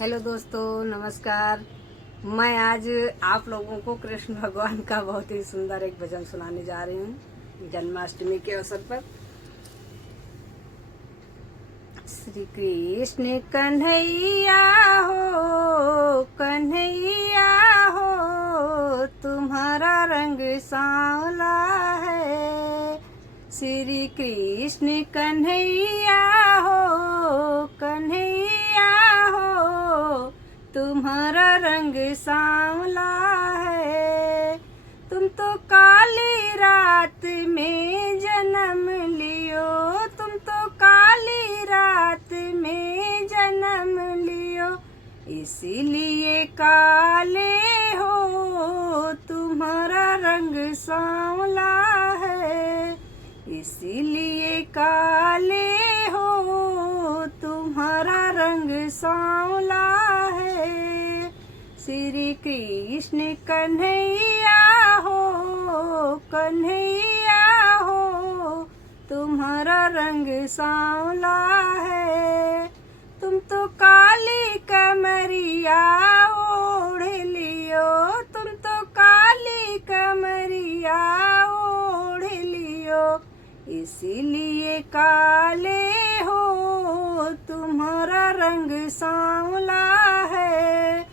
Hello दोस्तों, नमस्कार। मैं आज आप लोगों को कृष्ण भगवान का बहुत ही सुंदर एक भजन सुनाने जा रही हूँ जन्माष्टमी के अवसर पर। श्री कृष्ण कन्हैया हो, कन्हैया हो, तुम्हारा रंग सांवला है। श्री कृष्ण कन्हैया हो, कन्हैया हो, तुम्हारा रंग सांवला है। तुम तो काली रात में जन्म लियो, तुम तो काली रात में जन्म लियो, इसीलिए काले हो, तुम्हारा रंग सांवला है। इसीलिए काले हो, तुम्हारा रंग सांवला है। श्री कृष्ण कन्हैया हो, कन्हैया हो, तुम्हारा रंग सांवला है। तुम तो काली कमरिया ओढ़ लियो, तुम तो काली कमरिया ओढ़ लियो, इसीलिए काले हो, तुम्हारा रंग सांवला है।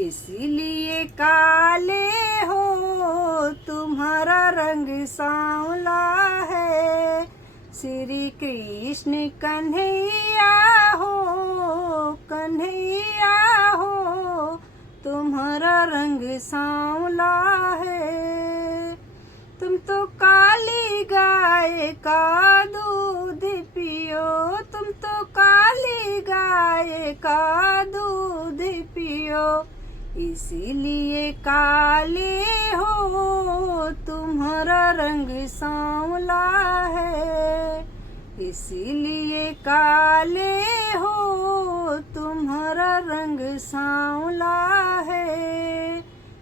इसीलिए काले हो, तुम्हारा रंग सांवला है। श्री कृष्ण कन्हैया हो, कन्हैया हो, तुम्हारा रंग सांवला है। तुम तो काली गाय का दूध पियो, तुम तो काली गाय का दूध पियो, इसीलिए काले हो, तुम्हारा रंग सांवला है। इसीलिए काले हो, तुम्हारा रंग सांवला है।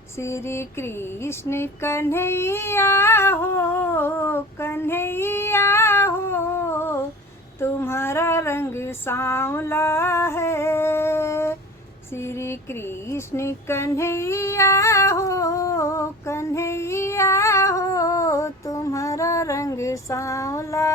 श्री कृष्ण कन्हैया हो, कन्हैया हो, तुम्हारा रंग सांवला है। श्री कृष्ण कन्हैया हो, कन्हैया हो, तुम्हारा रंग सांवला